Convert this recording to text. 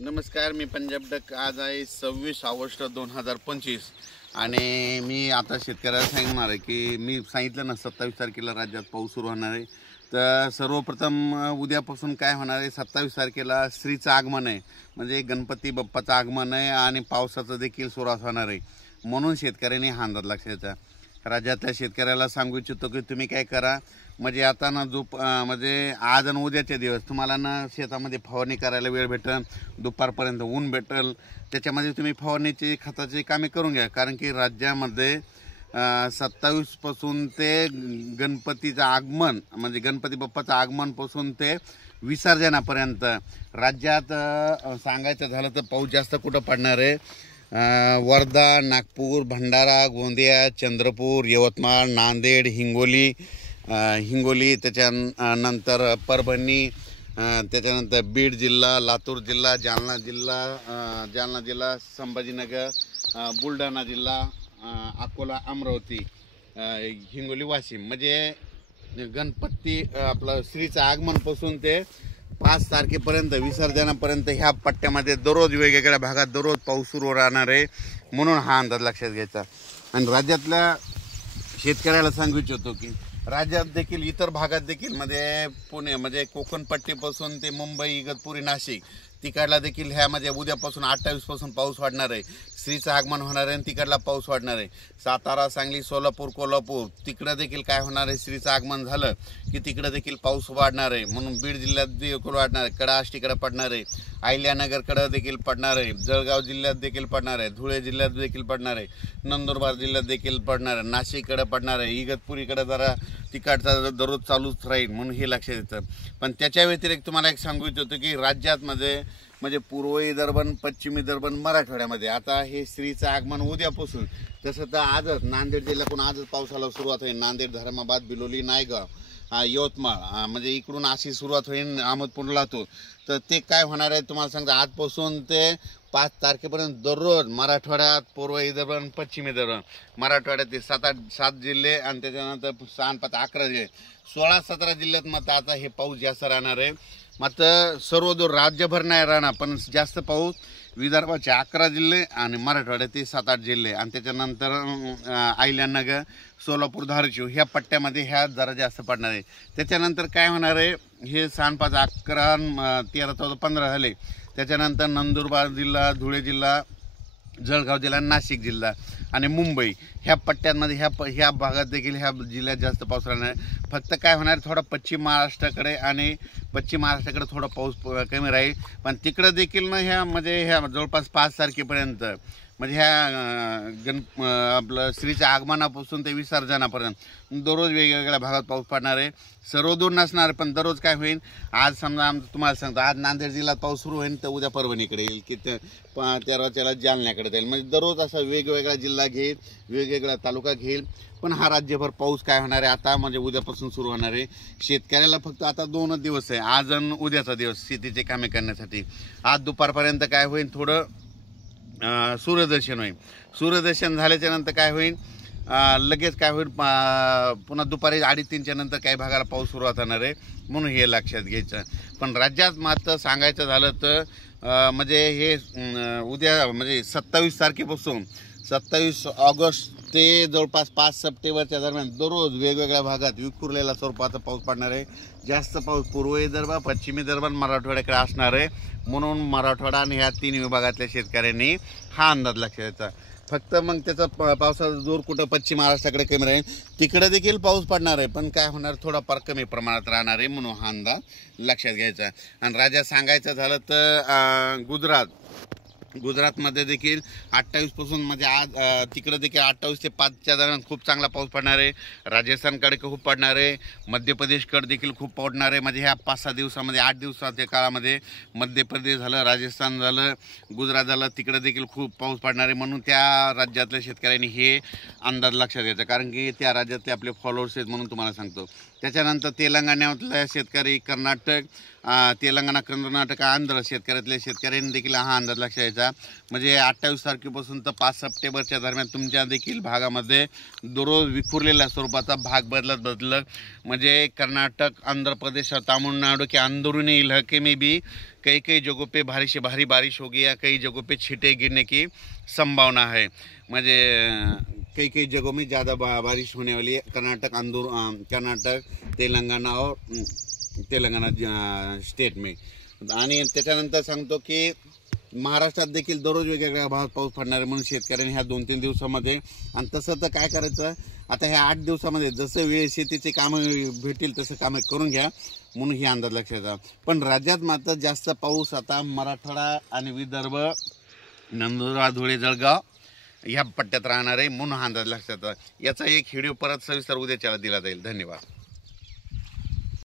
नमस्कार, मी पंजाब डक. आज आहे 26 ऑगस्ट 2025 आणि मी आता शेतकऱ्याला सांगणार आहे की मी सांगितलं ना 27 तारखेला राज्यात पाऊस सुरू होणार आहे. तर सर्वप्रथम उद्यापासून काय होणार आहे, 27 तारखेला श्रीचं आगमन आहे, म्हणजे गणपती बाप्पाचं आगमन आहे आणि पावसाचं देखील सुरुवात होणार आहे. म्हणून शेतकऱ्यांनी हा अंदाज लक्षात घ्यायचा. राज्यातल्या शेतकऱ्याला सांगू इच्छितो की तुम्ही काय करा, म्हणजे आता ना जो म्हणजे आज आणि उद्याचे दिवस तुम्हाला ना शेतामध्ये फवारणी करायला वेळ भेटेल, दुपारपर्यंत ऊन भेटेल, त्याच्यामध्ये तुम्ही फवारणीची खताची कामे करून घ्या. कारण की राज्यामध्ये 27 ते गणपतीचं आगमन म्हणजे गणपती बाप्पाचं आगमनपासून ते विसर्जनापर्यंत राज्यात सांगायचं झालं तर पाऊस जास्त कुठं पडणार आहे, वर्धा, नागपूर, भंडारा, गोंदिया, चंद्रपूर, यवतमाळ, नांदेड, हिंगोली, त्याच्यानंतर परभणी, त्याच्यानंतर बीड जिल्हा, लातूर जिल्हा, जालना जिल्हा, संभाजीनगर, बुलढाणा जिल्हा, अकोला, अमरावती, हिंगोली, वाशिम, म्हणजे गणपती आपलं श्रीचं आगमनपासून ते 5 तारखेपर्यंत विसर्जनापर्यंत ह्या पट्ट्यामध्ये दररोज वेगवेगळ्या भागात दररोज पाऊस सुरू राहणार आहे. म्हणून हा अंदाज लक्षात घ्यायचा. आणि राज्यातल्या शेतकऱ्याला सांगू इच्छितो की राज्यात देखील इतर भागात देखील म्हणजे पुणे म्हणजे कोकणपट्टीपासून ते मुंबई, इगतपुरी, नाशिक तिकडला देखील ह्यामध्ये उद्यापासून 28 पासून पाऊस वाढणार आहे. श्रीचं आगमन होणार आहे आणि तिकडला पाऊस वाढणार आहे. सातारा, सांगली, सोलापूर, कोल्हापूर तिकडं देखील काय होणार आहे, श्रीचं आगमन झालं की तिकडं देखील पाऊस वाढणार आहे. म्हणून बीड जिल्ह्यात देखील वाढणार आहे, कडा आष्टीकडे पडणार आहे, अहिल्यानगरकडे देखील पडणार आहे, जळगाव जिल्ह्यात देखील पडणार आहे, धुळे जिल्ह्यात देखील पडणार आहे, नंदुरबार जिल्ह्यात देखील पडणार आहे, नाशिककडे पडणार आहे, इगतपुरीकडे जरा तिकडचा दररोज चालूच राहील. म्हणून हे लक्षात येतं. पण त्याच्या व्यतिरिक्त तुम्हाला एक सांगू इच्छितो की राज्यात म्हणजे पूर्व विदर्भ, पश्चिम विदर्भ, मराठवाड्यामध्ये आता हे श्रीचं आगमन उद्यापासून, तसं तर आजच नांदेड जिल्ह्यातून आजच पावसाला सुरुवात होईल. नांदेड, धर्माबाद, बिलोली, नायगाव, यवतमाळ, म्हणजे इकडून अशी सुरुवात होईल अहमदपूरला तो. तर ते काय होणार आहे तुम्हाला सांगतो, आजपासून ते 5 तारखेपर्यंत दररोज मराठवाड्यात, पूर्व विदर्भ, पश्चिम विदर्भ, मराठवाड्यात ते 7 जिल्हे आणि त्याच्यानंतर 6 5 11 जिल्हे, 16-17 जिल्ह्यात मात्र आता हे पाऊस जास्त राहणार आहे. मात्र सर्व राज्यभर नाही राहणार, पण जास्त पाऊस विदर्भाचे 11 जिल्हे आणि मराठवाड्याचे 7-8 जिल्हे आणि त्याच्यानंतर अहिल्यानगर, सोलापूर, धाराशिव ह्या पट्ट्यामध्ये ह्या जरा जास्त पडणार आहे. त्याच्यानंतर काय होणार आहे, हे 6 5 11 13 14 15 झाले. त्याच्यानंतर नंदुरबार जिल्हा, धुळे जिल्हा, जळगाव जिल्हा, नाशिक जिल्हा आणि मुंबई ह्या पट्ट्यांमध्ये ह्या भागात देखील ह्या जिल्ह्यात जास्त पाऊस राहणार आहे. फक्त काय होणार, थोडा पश्चिम महाराष्ट्राकडे थोडा पाऊस कमी राहील. पण तिकडं देखील ना ह्या जवळपास 5 तारखेपर्यंत म्हणजे आपलं श्रीच्या आगमनापासून ते विसर्जनापर्यंत दररोज वेगवेगळ्या भागात पाऊस पडणार आहे. सर्वदूर नसणार, पण दररोज काय होईल, आज समजा तुम्हाला सांगतो आज नांदेड जिल्ह्यात पाऊस सुरू होईल तर उद्या परभणीकडे येईल की 13 जालन्याकडे जाईल. म्हणजे दररोज असा वेगवेगळा जिल्हा घेईल, वेगवेगळा तालुका घेईल. पण हा राज्यभर पाऊस काय होणार आहे आता म्हणजे उद्यापासून सुरू होणार आहे. शेतकऱ्याला फक्त आता 2 दिवस आहे, आज आणि उद्याचा दिवस शेतीचे कामे करण्यासाठी. आज दुपारपर्यंत काय होईल, थोडं सूर्यदर्शन होईल. सूर्यदर्शन झाल्याच्या नंतर काय होईल, लगेच काय होईल, पुन्हा दुपारी 2:30च्या नंतर काही भागाला पाऊस सुरुवात होणार आहे. म्हणून हे लक्षात घ्यायचं. पण राज्यात मात्र सांगायचं झालं तर म्हणजे हे उद्या म्हणजे 27 तारखेपासून 27 ऑगस्ट ते जवळपास 5 सप्टेंबरच्या दरम्यान दररोज वेगवेगळ्या भागात विखुरलेला स्वरूपाचा पाऊस पडणार आहे. जास्त पाऊस पूर्व विदर्भ, पश्चिम विदर्भ, मराठवाड्याकडे असणार आहे. म्हणून मराठवाडा आणि ह्या 3 विभागातल्या शेतकऱ्यांनी हा अंदाज लक्षात घ्यायचा. फक्त मग त्याचा पावसाचा जोर कुठं पश्चिम महाराष्ट्राकडे कमी राहील, तिकडे देखील पाऊस पडणार आहे, पण काय होणार, थोडाफार कमी प्रमाणात राहणार आहे. म्हणून हा अंदाज लक्षात घ्यायचा. आणि राज्यात सांगायचं झालं तर गुजरातमध्ये देखील 28 पासून म्हणजे आज तिकडे देखील 28 ते 5च्या दरम्यान खूप चांगला पाऊस पडणार आहे. राजस्थानकडे खूप पडणार आहे, मध्य प्रदेशकडे देखील खूप पडणार आहे. म्हणजे ह्या 5-6 दिवसामध्ये 8 दिवसाच्या काळामध्ये मध्य प्रदेश झालं, राजस्थान झालं, गुजरात झालं, तिकडे देखील खूप पाऊस पडणार आहे. म्हणून त्या राज्यातल्या शेतकऱ्यांनी हे अंदाज लक्षात घ्यायचा. कारण की त्या राज्यातले आपले फॉलोअर्स आहेत म्हणून तुम्हाला सांगतो. त्याच्यानंतर तेलंगणातल्या शेतकरी, तेलंगणा, कर्नाटक, आंध्र शेतकऱ्यातल्या शेतकऱ्यांनी देखील हा अंदाज लक्षात यायचा. म्हणजे 28 तारखेपासून तर 5 सप्टेंबरच्या दरम्यान तुमच्या देखील भागामध्ये दररोज विखुरलेल्या स्वरूपाचा भाग बदलत म्हणजे कर्नाटक, आंध्र प्रदेश और तमिलनाडु के अंदरूनी इलाके में भी कई जगहों पे भारी से भारी बारिश होगी या कई जगहों पे छींटे गिरने की संभावना है. म्हणजे कई जगहों में ज़्यादा बारिश होने वाली है. कर्नाटक, तेलंगणा स्टेट में. आणि त्याच्यानंतर सांगतो की महाराष्ट्रात देखील दररोज वेगवेगळ्या भागात पाऊस पडणार आहे. म्हणून शेतकऱ्यांनी ह्या 2-3 दिवसामध्ये, आणि तसं तर काय करायचं आता ह्या 8 दिवसामध्ये जसं वेळ शेतीचे कामं भेटतील तसं कामं करून घ्या, म्हणून ही अंदाज लक्षात येतात. पण राज्यात मात्र जास्त पाऊस आता मराठवाडा आणि विदर्भ, नंदुरबार, धुळे, जळगाव ह्या पट्ट्यात राहणार आहे, म्हणून हा अंदाज लक्षात येतात. याचा एक व्हिडिओ परत सविस्तर उद्याच्याला दिला जाईल. धन्यवाद.